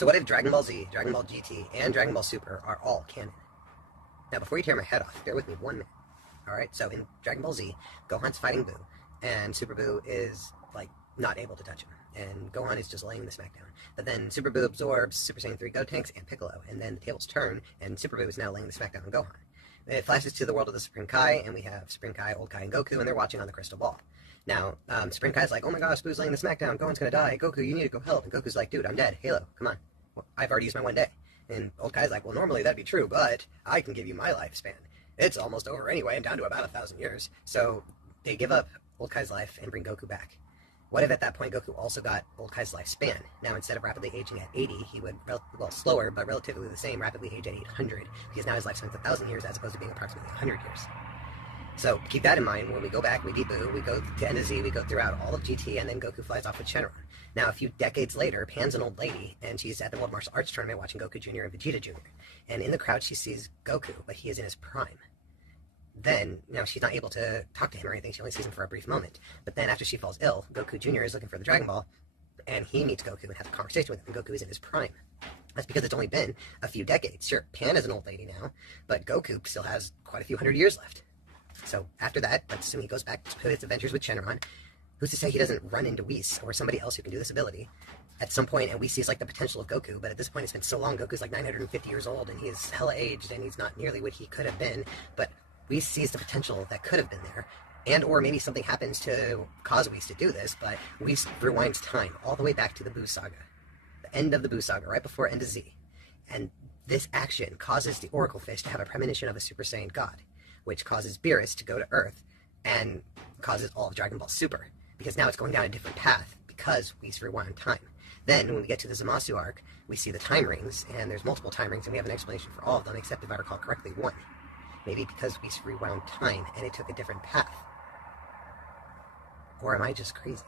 So what if Dragon Ball Z, Dragon Ball GT, and Dragon Ball Super are all canon? Now, before you tear my head off, bear with me 1 minute. Alright, so in Dragon Ball Z, Gohan's fighting Buu, and Super Buu is, like, not able to touch him. And Gohan is just laying the smackdown. But then Super Buu absorbs Super Saiyan 3 Gotenks and Piccolo, and then the tables turn, and Super Buu is now laying the smackdown on Gohan. It flashes to the world of the Supreme Kai, and we have Supreme Kai, Old Kai, and Goku, and they're watching on the crystal ball. Now, Supreme Kai's like, oh my gosh, Buu's laying the smackdown, Gohan's gonna die, Goku, you need to go help. And Goku's like, dude, I'm dead, Halo, come on. Well, I've already used my 1 day. And Old Kai's like, well, normally that'd be true, but I can give you my lifespan. It's almost over anyway, and down to about 1,000 years. So they give up Old Kai's life and bring Goku back. What if at that point Goku also got Old Kai's lifespan? Now, instead of rapidly aging at 80, he would, well, slower, but relatively the same, rapidly age at 800, because now his lifespan's 1,000 years as opposed to being approximately 100 years. So keep that in mind. When we go back, we beat Buu, we go to End of Z, we go throughout all of GT, and then Goku flies off with Shenron. Now, a few decades later, Pan's an old lady, and she's at the World Martial Arts Tournament watching Goku Jr. and Vegeta Jr. And in the crowd, she sees Goku, but he is in his prime. Then, she's not able to talk to him or anything, she only sees him for a brief moment. But then after she falls ill, Goku Jr. is looking for the Dragon Ball, and he meets Goku and has a conversation with him, and Goku is in his prime. That's because it's only been a few decades. Sure, Pan is an old lady now, but Goku still has quite a few hundred years left. So after that, let's assume he goes back to his adventures with Shenron. Who's to say he doesn't run into Whis or somebody else who can do this ability at some point, and we see like the potential of Goku, but at this point it's been so long, Goku's like 950 years old, and he is hella aged, and he's not nearly what he could have been, but Whis sees the potential that could have been there, and or maybe something happens to cause Whis to do this, but Whis rewinds time all the way back to the Buu Saga, the end of the Buu Saga, right before End of Z, and this action causes the Oracle Fish to have a premonition of a Super Saiyan God, which causes Beerus to go to Earth, and causes all of Dragon Ball Super, because now it's going down a different path, because Whis rewind time. Then, when we get to the Zamasu arc, we see the time rings, and there's multiple time rings, and we have an explanation for all of them, except if I recall correctly, 1. Maybe because Whis rewound time, and it took a different path. Or am I just crazy?